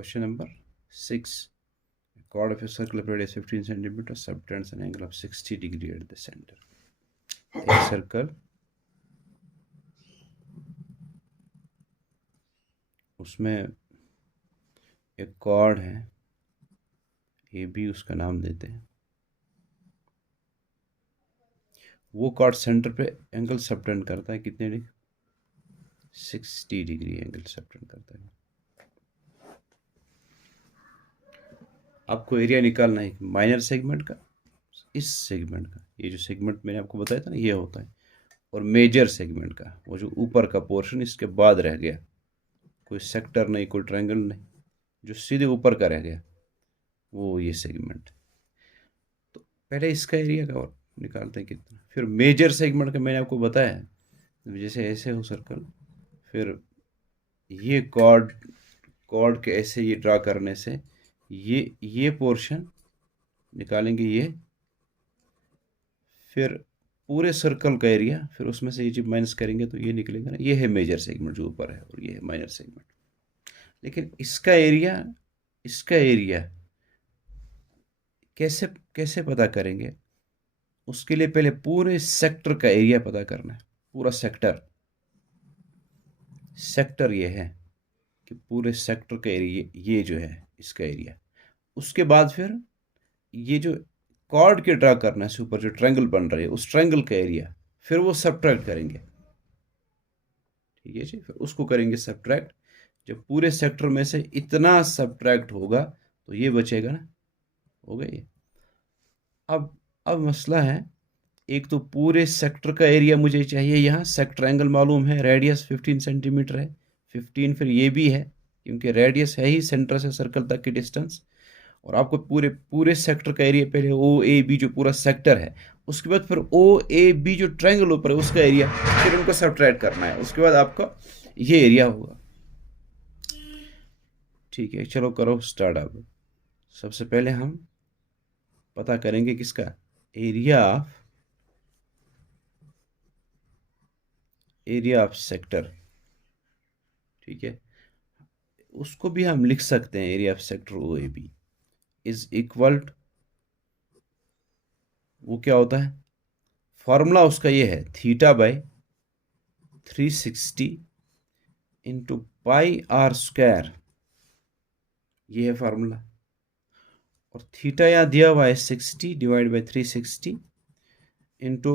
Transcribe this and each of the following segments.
Question number 6. A chord of a circle of radius 15 centimeter subtends an angle of 60 degree at the center. A circle, उसमें एक chord है, A B उसका नाम देते हैं. वो chord सेंटर पे एंगल सबटेंड करता है कितने डिग्री? 60 डिग्री एंगल सबटेंड करता है. आपको एरिया निकालना है माइनर सेगमेंट का, इस सेगमेंट का, ये जो सेगमेंट मैंने आपको बताया था ना, ये होता है, और मेजर सेगमेंट का, वो जो ऊपर का पोर्शन इसके बाद रह गया, कोई सेक्टर नहीं, कोई ट्रायंगल नहीं, जो सीधे ऊपर का रह गया, वो ये सेगमेंट. तो पहले इसका एरिया का निकालते हैं कितना. फिर मेजर सेगमेंट का मैंने आपको बताया, जैसे ऐसे हो सर्कल, फिर ये कॉर्ड के ऐसे ये ड्रा करने से ये पोर्शन निकालेंगे, ये फिर पूरे सर्कल का एरिया, फिर उसमें से ये जब माइनस करेंगे तो ये निकलेगा ना, ये है मेजर सेगमेंट जो ऊपर है, और ये है माइनर सेगमेंट. लेकिन इसका एरिया कैसे पता करेंगे? उसके लिए पहले पूरे सेक्टर का एरिया पता करना है. पूरा सेक्टर ये है कि पूरे सेक्टर का एरिया, ये जो है इसका एरिया. उसके बाद फिर ये जो कॉर्ड के ड्रा करना है ऊपर, जो ट्रायंगल बन रहा है, उस ट्रायंगल का एरिया, फिर वो सब्ट्रैक्ट करेंगे. ठीक है जी, फिर उसको करेंगे सब्ट्रैक्ट. जब पूरे सेक्टर में से इतना सब्ट्रैक्ट होगा तो ये बचेगा ना, हो गया ये. अब मसला है, एक तो पूरे सेक्टर का एरिया मुझे चाहिए. यहाँ सेक्टर एंगल मालूम है, रेडियस 15 सेंटीमीटर है, 15 फिर ये भी है, क्योंकि रेडियस है ही सेंटर से सर्कल तक की डिस्टेंस. और आपको पूरे सेक्टर का एरिया, पहले ओ ए बी जो पूरा सेक्टर है, उसके बाद फिर ओ ए बी जो ट्रायंगल ऊपर है उसका एरिया, फिर उनको सब्ट्रैक्ट करना है. उसके बाद आपका ये एरिया होगा. ठीक है, चलो करो स्टार्ट. अब सबसे पहले हम पता करेंगे किसका एरिया ऑफ सेक्टर. ठीक है, उसको भी हम लिख सकते हैं, area of sector O A B is equal, वो क्या होता है, फॉर्मूला उसका ये है, theta by 360 into pi R square. ये है फार्मूला. और थीटा यहाँ दिया हुआ है 60 divide by 360 into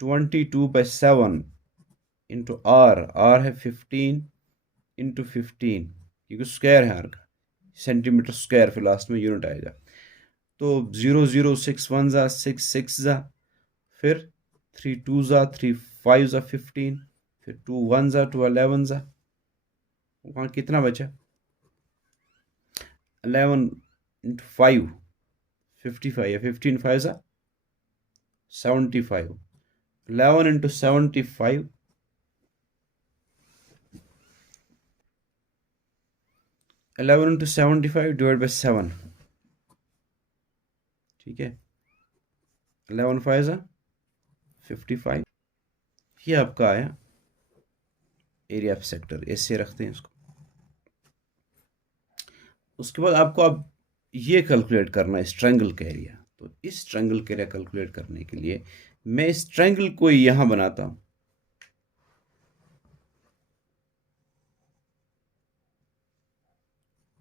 22/7 into R है 15 इंटू 15, क्योंकि स्क्वायर है आर का, सेंटीमीटर स्क्वायर, फिर लास्ट में यूनिट आएगा. तो 0 0 6 1 जा 6 6 जा, फिर 3 2 जा 3 5 जा 15, फिर 2 1 जा 2 11 जा. वहाँ कितना बचा? 11 इंटू 5 55 या 15 5 जा 75. 11 इंटू 75, 11 इंटू 75 डिवाइड बाई 7. ठीक है, 11 5 जा 55. ये आपका आया एरिया ऑफ सेक्टर. ऐसे रखते हैं इसको. उसके बाद आपको अब ये कैलकुलेट करना है इस ट्रायंगल का एरिया. तो इस ट्रायंगल का एरिया कैलकुलेट करने के लिए मैं इस ट्रायंगल को यहां बनाता हूं.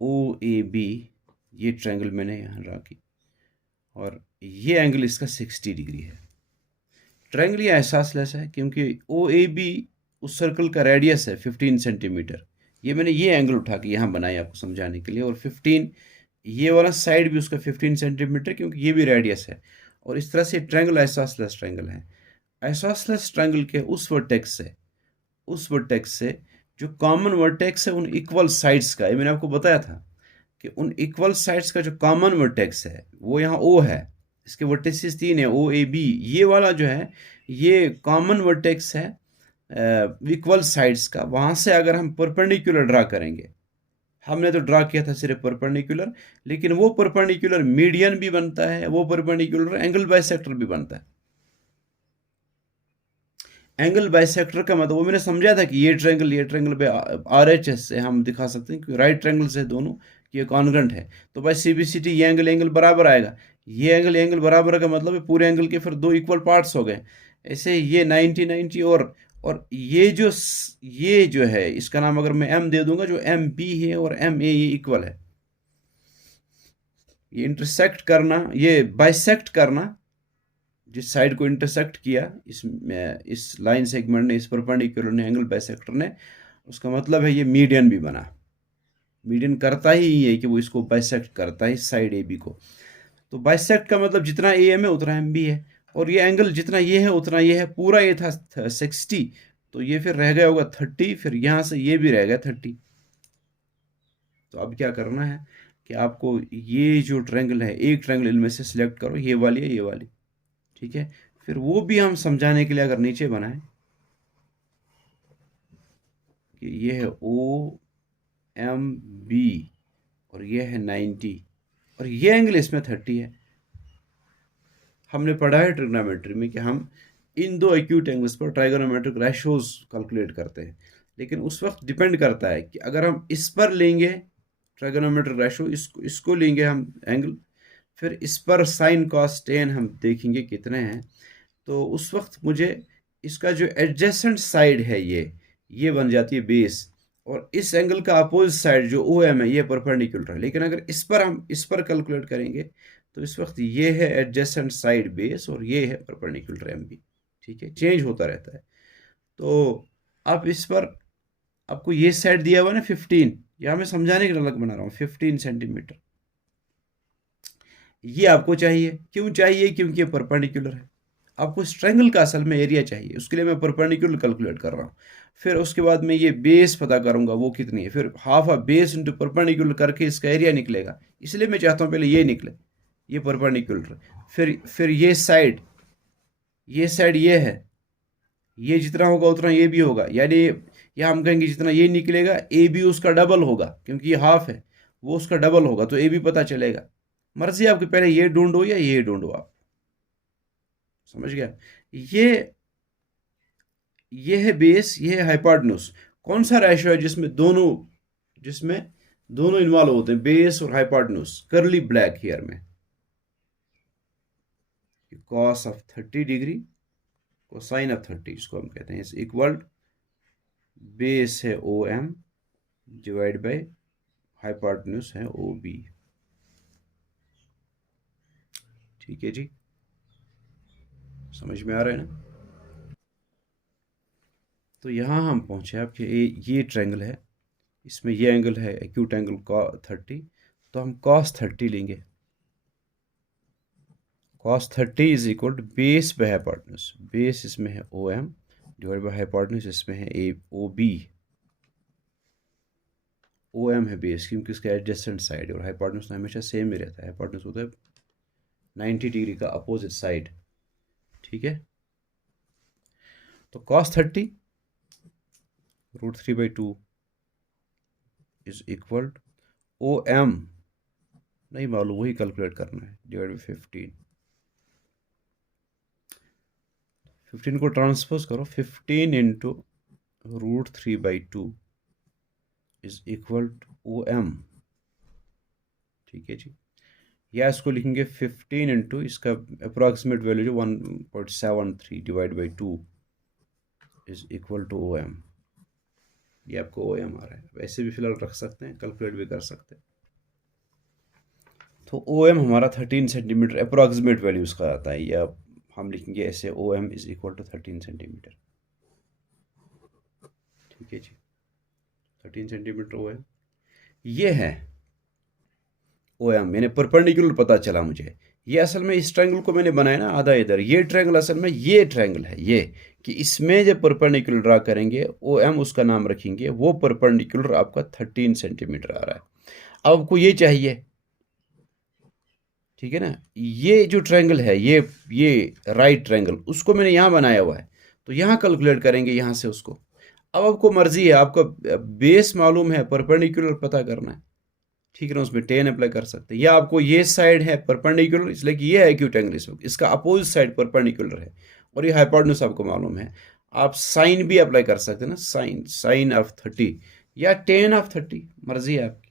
ओ ए बी, ये ट्रायंगल मैंने यहां ड्रा की, और ये एंगल इसका 60 डिग्री है. ट्रायंगल ये एहसासलेस है क्योंकि ओ ए बी उस सर्कल का रेडियस है 15 सेंटीमीटर. ये मैंने ये एंगल उठा के यहाँ बनाया आपको समझाने के लिए. और 15, ये वाला साइड भी उसका 15 सेंटीमीटर, क्योंकि ये भी रेडियस है. और इस तरह से ट्रायंगल आइसोसेलेस ट्रायंगल है. आइसोसेलेस ट्रायंगल के उस वर्टेक्स से जो कॉमन वर्टेक्स है उन इक्वल साइड्स का, ये मैंने आपको बताया था कि उन इक्वल साइड्स का जो कॉमन वर्टेक्स है वो यहाँ ओ है. इसके वर्टेक्सेस 3 है, ओ ए बी. ये वाला जो है ये कॉमन वर्टेक्स है इक्वल साइड्स का. वहाँ से अगर हम परपेंडिकुलर ड्रा करेंगे, हमने तो ड्रा किया था सिर्फ परपेंडिकुलर, लेकिन वो परपेंडिकुलर मीडियन भी बनता है, वो परपेंडिकुलर एंगल बाइसेक्टर भी बनता है. एंगल बाइसेक्टर का मतलब वो मैंने समझा था कि ये ट्रायंगल पे आर एच एस से हम दिखा सकते हैं कि राइट ट्रायंगल से दोनों, ये कॉन्ग्रेंट है, तो भाई CBCT ये एंगल बराबर आएगा। ये एंगल बराबर का मतलब है पूरे एंगल के फिर दो इक्वल पार्ट्स हो गए। ऐसे ये 90 90 और ये जो है इसका नाम अगर मैं M दे दूंगा, जो MB है और MA ये इक्वल है। ये इंटरसेक्ट करना, ये बाइसेक्ट करना, जिस साइड को इंटरसेक्ट किया इस लाइन सेगमेंट ने, इस परपेंडिकुलर ने, एंगल बाइसेक्टर ने, उसका मतलब है ये मीडियन भी बना। मीडियन करता ही है कि वो इसको बाइसेक्ट करता है, साइड AB को। तो बाइसेक्ट का मतलब जितना AM है उतना MB है, और ये एंगल जितना ये है उतना ये है। पूरा ये था 60, तो ये फिर रह गया होगा 30, फिर यहाँ से ये भी रह गया 30। तो अब क्या करना है कि आपको ये जो ट्रायंगल है, एक ट्रायंगल इनमें से सिलेक्ट करो, ये वाली है, ये वाली, ठीक है। फिर वो भी हम समझाने के लिए अगर नीचे बनाए कि ये है OMB और ये है 90 और ये एंगल इसमें 30 है। हमने पढ़ा है ट्रिग्नोमेट्री में कि हम इन दो एक्यूट एंगल्स पर ट्राइगोनोमेट्रिक रेशोज कैलकुलेट करते हैं, लेकिन उस वक्त डिपेंड करता है कि अगर हम इस पर लेंगे ट्राइगोनोमेट्रिक रेशो, इसको लेंगे हम एंगल, फिर इस पर साइन कॉस टेन हम देखेंगे कितने हैं, तो उस वक्त मुझे इसका जो एडजेसेंट साइड है ये बन जाती है बेस, और इस एंगल का अपोजिट साइड जो OM है ये परपेंडिकुलर है। लेकिन अगर हम इस पर कैलकुलेट करेंगे तो इस वक्त ये है एडजेसेंट साइड बेस और ये है परपेंडिकुलर MB, ठीक है, चेंज होता रहता है। तो आप इस पर आपको ये साइड दिया हुआ ना 15, यहाँ मैं समझाने के लिए अलग बना रहा हूँ, 15 सेंटीमीटर ये आपको चाहिए। क्यों चाहिए? क्योंकि ये परपेंडिकुलर है। आपको इस ट्रायंगल का असल में एरिया चाहिए, उसके लिए मैं परपेंडिकुलर कैलकुलेट कर रहा हूँ। फिर उसके बाद मैं ये बेस पता करूंगा वो कितनी है, फिर half of base into perpendicular करके इसका एरिया निकलेगा। इसलिए मैं चाहता हूँ पहले ये निकले, ये परपेंडिकुलर, फिर ये साइड ये है, ये जितना होगा उतना ये भी होगा, यानी यहाँ हम कहेंगे जितना ये निकलेगा AB उसका डबल होगा, क्योंकि ये हाफ है, वो उसका डबल होगा, तो AB पता चलेगा। मर्जी आपकी, पहले ये ढूंढो या ये ढूंढो, आप समझ गया। ये है बेस, ये है हाइपोटेन्यूज। कौन सा रेशियो है जिसमें दोनों इन्वॉल्व होते हैं, बेस और हाइपोटेन्यूज? करली ब्लैक हियर में cos of 30 degree cosine of 30, इसको हम कहते हैं, इज इक्वल बेस है OM डिवाइड बाय हाइपोटेन्यूज है OB, ठीक है जी, समझ में आ रहा है ना। तो यहाँ हम पहुँचे आपके ये ट्रायंगल है, इसमें ये एंगल है एक्यूट एंगल 30, तो हम cos 30 लेंगे। cos 30 is equal to base by hypotenuse, base इसमें है OM डिवाइड बाय हाइपोटेन्यूज इसमें है OB। OM है बेस क्योंकि इसका एडजेसेंट साइड है, और हाइपोटेन्यूज हमेशा सेम ही रहता है, हाइपोटेन्यूज होता है 90 डिग्री का अपोजिट साइड, ठीक है। तो cos 30 √3/2 is equal to OM नहीं मालूम, वही कैलकुलेट करना है, डिवाइड बाई 15 को ट्रांसपोज करो, 15 into √3/2 is equal to OM, ठीक है जी। या इसको लिखेंगे 15 इंटू इसका अप्रॉक्सीमेट वैल्यू जो 1.73 divide by 2 is equal to OM। ये आपको OM आ रहा है, वैसे भी फिलहाल रख सकते हैं, कैलकुलेट भी कर सकते हैं। तो OM हमारा 13 सेंटीमीटर अप्रॉक्सीमेट वैल्यू उसका आता है, या हम लिखेंगे ऐसे OM is equal to 13 centimetre, ठीक है जी, 13 सेंटीमीटर OM ये है OM। मैंने परपेंडिकुलर पता चला मुझे, ये असल में इस ट्रायंगल को मैंने बनाया ना आधा इधर, ये ट्रायंगल असल में ये ट्रायंगल है, ये कि इसमें जब परपेंडिकुलर ड्रा करेंगे OM उसका नाम रखेंगे, वो परपेंडिकुलर आपका 13 सेंटीमीटर आ रहा है। अब आपको ये चाहिए, ठीक है ना, ये जो ट्रायंगल है ये राइट ट्रायंगल, उसको मैंने यहाँ बनाया हुआ है, तो यहाँ कैलकुलेट करेंगे यहाँ से उसको। अब आपको मर्जी है, आपका बेस मालूम है, परपेंडिकुलर पता करना है, ठीक है ना, उसमें 10 अप्लाई कर सकते हैं। या आपको ये साइड है परपेंडिकुलर, इसलिए कि ये है एक्यूट एंगल, इसका अपोजिट साइड परपेंडिकुलर है, और ये हाइपोटेन्यूज आपको मालूम है। आप साइन भी अप्लाई कर सकते हैं ना, साइन ऑफ 30 या 10 ऑफ 30, मर्जी है आपकी।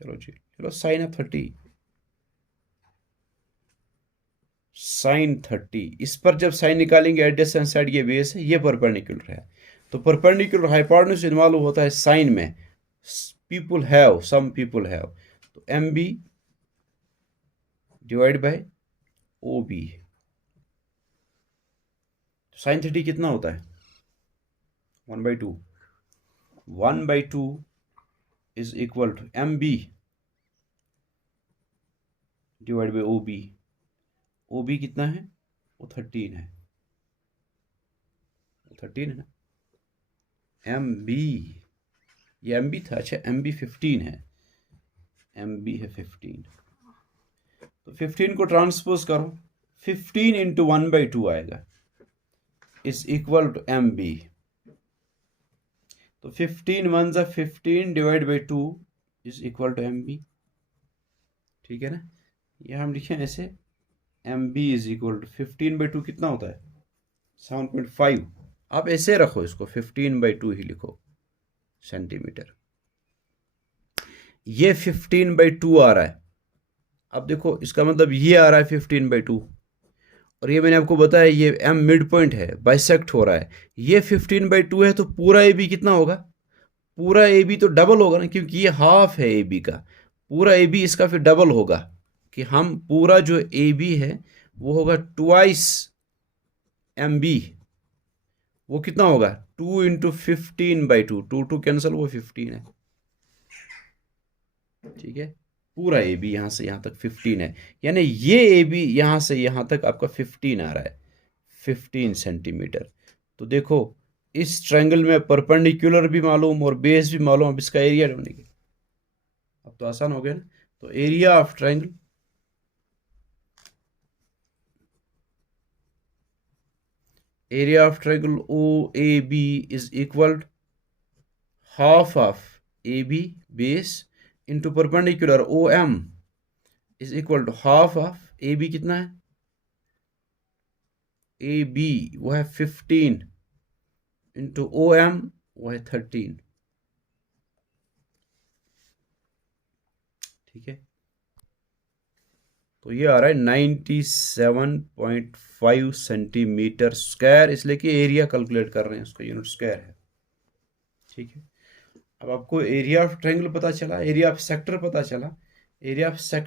चलो जी, चलो साइन ऑफ 30, साइन 30, इस पर जब साइन निकालेंगे एडजेसेंट साइड, ये बेस है, ये परपेंडिकुलर है, तो परपेंडिकुलर हाइपोटेन्यूज इन्वॉल्व होता है साइन में, सम पीपल हैव, तो M B divide by O B, sine 30 कितना होता है 1/2, 1/2 is equal to M B divide by O B, O B कितना है, वो 13 है, वो 13 है ना, एम बी, ये एम बी था, अच्छा एम बी 15 है, एम बी है 15, तो 15 को ट्रांसपोज करो, 15 इंटू 1/2 आएगा, is equal to M B, तो 15 1 ज़ा 15 divide by 2 is equal to M B, ठीक है ना, ये हम लिखें ऐसे, M B is equal to 15/2 कितना होता है 7.5, आप ऐसे रखो इसको, 15/2 ही लिखो सेंटीमीटर, ये 15/2 आ रहा है, अब देखो इसका मतलब ये आ रहा है 15/2, और ये मैंने आपको बताया ये एम मिड पॉइंट है, बाइसेक्ट हो रहा है, ये 15/2 है, तो पूरा ए बी कितना होगा, पूरा ए बी तो डबल होगा ना, क्योंकि ये हाफ है ए बी का, पूरा ए बी इसका फिर डबल होगा, कि हम पूरा जो ए बी है वो होगा ट्वाइस एम बी, वो कितना होगा 2 इंटू 15/2, 2 कैंसिल, वो 15 है, ठीक है, पूरा ए बी यहाँ से यहाँ तक 15 है, यानी ये ए बी यहाँ से यहाँ तक आपका 15 आ रहा है, 15 सेंटीमीटर, तो देखो इस ट्रायंगल में परपेंडिकुलर भी मालूम और बेस भी मालूम, अब इसका एरिया ढूंढेंगे, अब तो आसान हो गया ना, तो area of triangle, area of triangle O A B is equal half of A B base into perpendicular O M is equal to half of A B, कितना है ए बी वो है 15 इंटू ओ एम वो है 13, ठीक है, तो ये आ रहा है 97.5 सेंटीमीटर स्क्वायर, इसलिए कि एरिया कैलकुलेट कर रहे हैं, उसका यूनिट स्क्वायर है, ठीक है, अब आपको एरिया ऑफ ट्रायंगल पता चला, एरिया ऑफ सेक्टर पता चला, एरिया ऑफ सेक्टर